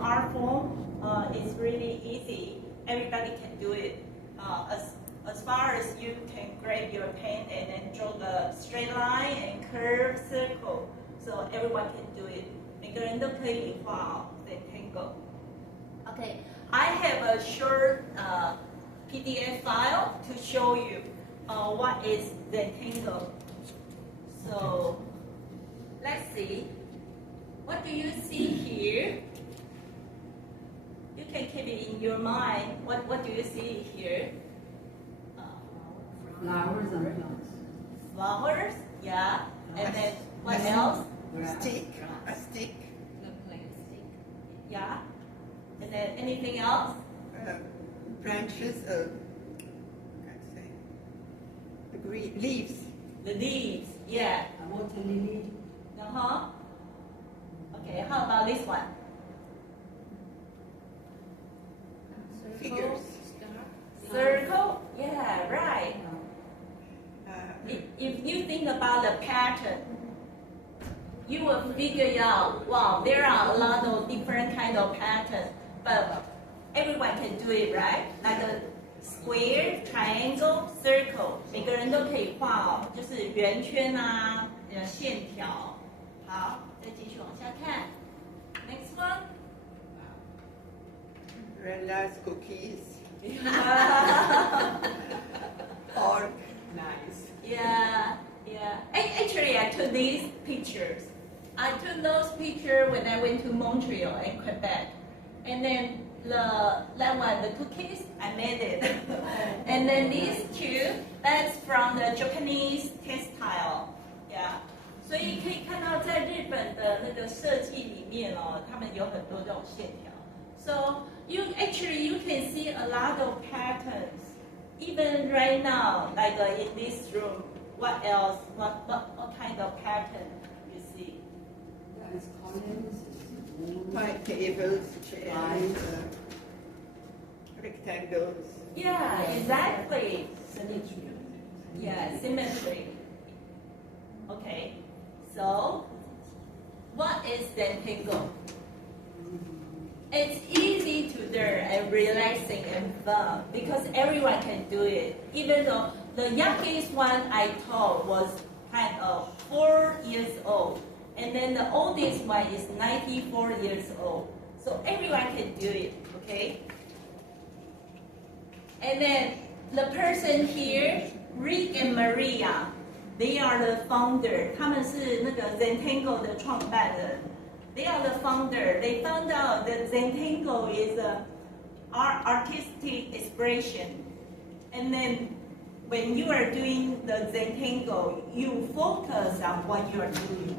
art form is really easy. Everybody can do it. As far as you can grab your pen and then draw the straight line and curve circle, so everyone can do it. 每个人都可以画rectangle. Okay, I have a short PDF file to show you what is rectangle. So let's see. What do you see here? You can keep it in your mind. What do you see here? Flowers and plants. Flowers, yeah. And then what else? A stick. Yeah. And then anything else? Branches of, green leaves. The leaves, yeah. A water lily. Uh-huh. Okay, how about this one? Figures. Circle? Yeah, right. If you think about the pattern, you will figure out, wow, there are a lot of different kind of patterns, but everyone can do it, right? Like a square, triangle, circle, 每个人都可以画哦，就是圆圈啊，线条。好，再继续往下看。Next one. Realize cookies. Or Nice. Yeah, yeah. Actually, I took these pictures. I took those pictures when I went to Montreal and Quebec. And then that one, the cookies, I made it. And then these two, that's from the Japanese textile. Yeah. 所以可以看到，在日本的那个设计里面哦，他们有很多这种线条。So you can see a lot of patterns. Even right now, like in this room, what else? What kind of pattern you see? There's columns. pine tables, chairs, rectangles. Yeah, exactly. Symmetry. Yeah, symmetry. Okay, so what is rectangle? It's easy to learn and relaxing and fun because everyone can do it. Even though the youngest one I taught was kind of 4 years old, and then the oldest one is 94 years old. So everyone can do it, okay? And then the person here, Rick and Maria, they are the founder. 他们是那个 Zentangle 的创办人。They are the founder. They found out that Zentangle is an artistic expression. And then when you are doing the Zentangle, you focus on what you are doing.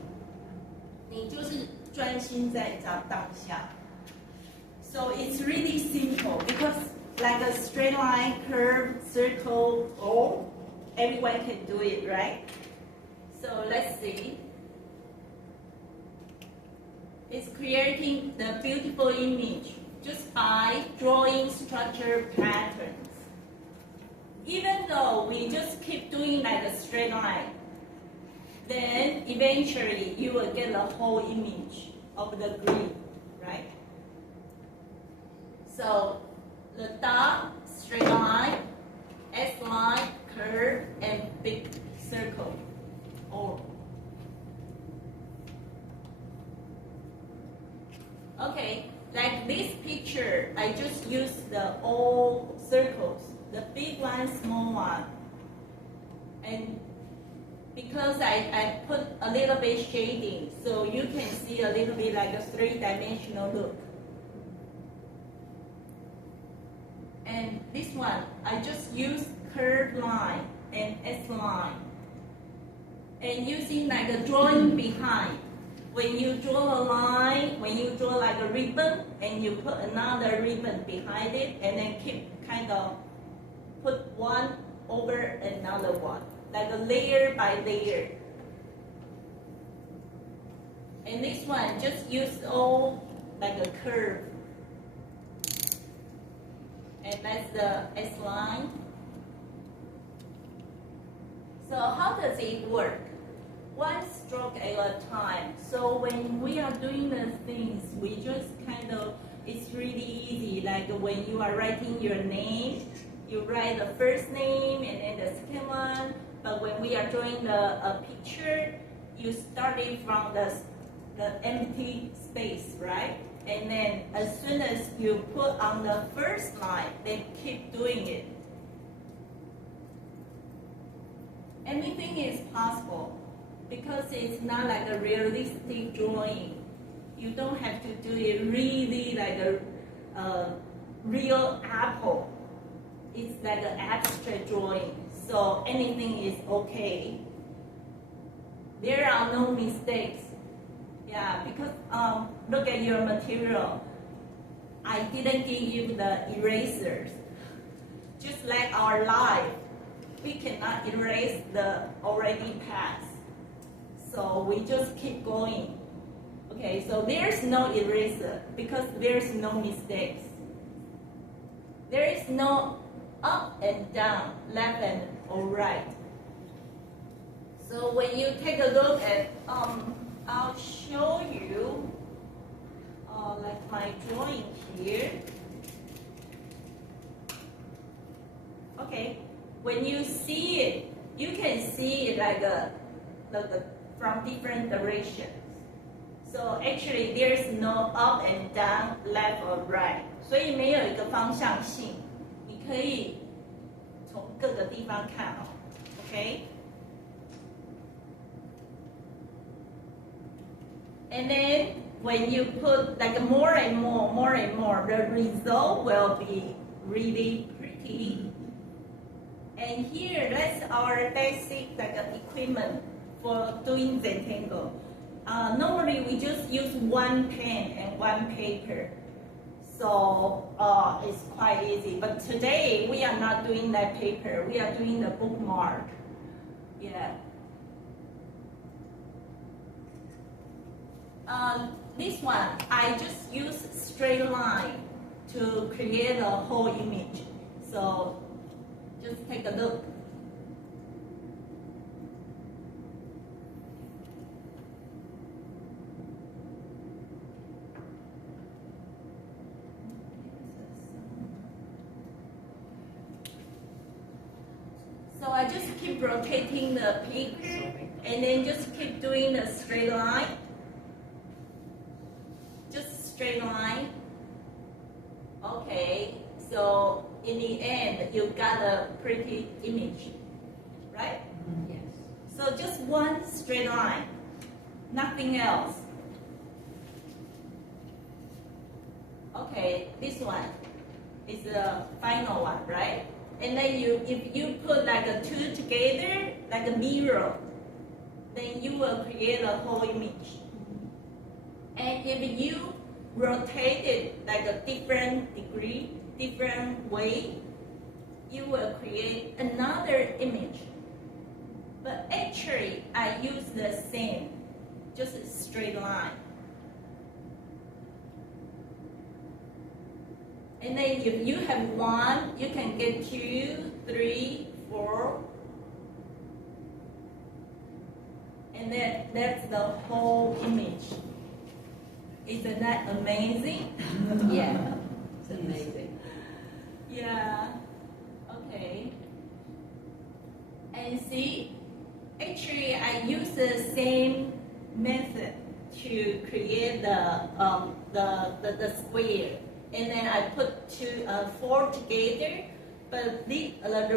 你就是专心在当下。So it's really simple because like a straight line, curve, circle, or everyone can do it, right? So let's see. It's creating the beautiful image just by drawing structured patterns. Even though we just keep doing like a straight line, then eventually you will get the whole image of the green, right? So the dot, straight line, S line, curve, and big circle. Okay, like this picture, I just used the all circles, the big one, small one. And because I put a little bit shading, so you can see a little bit like a three-dimensional look. And this one, I just used curved line and S line. And using like a drawing behind. When you draw a line, when you draw like a ribbon, and you put another ribbon behind it, and then keep kind of put one over another one, like a layer by layer. And this one, just use all like a curve. And that's the S line. So how does it work? One stroke at a time. So when we are doing the things, we just kind of it's really easy. Like when you are writing your name, you write the first name and then the second one. But when we are drawing a picture, you start it from the empty space, right? And then as soon as you put on the first line, then keep doing it. Anything is possible because it's not like a realistic drawing. You don't have to do it really like a real apple. It's like an abstract drawing, so anything is okay. There are no mistakes. Yeah, because look at your material. I didn't give you the erasers. Just like our life, we cannot erase the already past. So we just keep going. Okay, so there's no eraser because there's no mistakes. There is no up and down, left and or right. So when you take a look at, I'll show you like my drawing here. Okay, when you see it, you can see it like from different directions. So actually there's no up and down, left or right. 所以没有一个方向性，你可以从各个地方看哦。Okay. And then when you put like more and more, the result will be really pretty. And here, that's our basic like equipment for doing Zentangle. Normally we just use one pen and one paper. So it's quite easy. But today we are not doing that paper. We are doing the bookmark. Yeah. This one, I just use straight line to create a whole image. So just take a look. So I just keep rotating the paper and then just keep doing the straight line. Just straight line. Okay, so in the end, you got a pretty image, right? Yes. So just one straight line, nothing else. Okay, this one is the final one, right? And then if you put like a two together, like a mirror, then you will create a whole image. And if you rotate it like a different degree, different way, you will create another image. But actually, I use the same, just a straight line. And then if you have one, you can get 2, 3, 4. And then that's the whole image. Isn't that amazing? Yeah, it's amazing. Yeah, okay. And see, actually I use the same method to create the square. And then I put 4 together, but the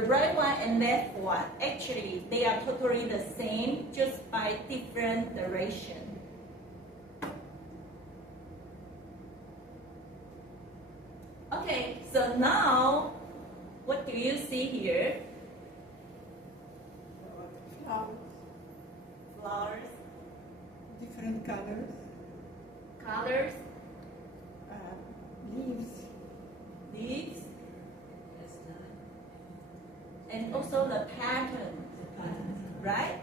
right one and left one, actually they are totally the same, just by different direction. Okay, so now, what do you see here? Flowers, Flowers, different colors, colors, leaves. leaves, That's nice. and also the pattern, The pattern. right?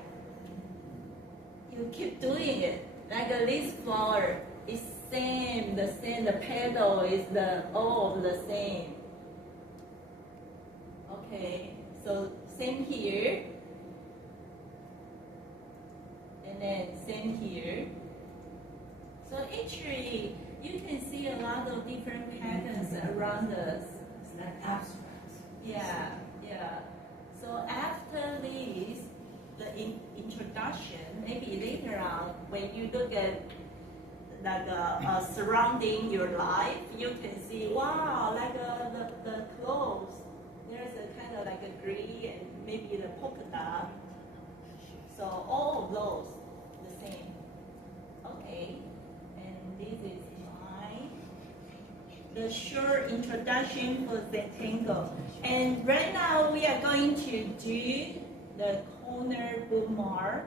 You keep doing it. Like this flower is same, the petal is all the same. Okay, so same here. And then same here. So actually, you can see a lot of different patterns around us. It's like abstract. Yeah, yeah. So after this, the introduction, maybe later on, when you look at like surrounding your life, you can see, wow, like the clothes, there's a kind of like a gray and maybe the polka dot. So all of those the same. Okay, and this is the short introduction for Zentangle. And right now we are going to do the corner bookmark.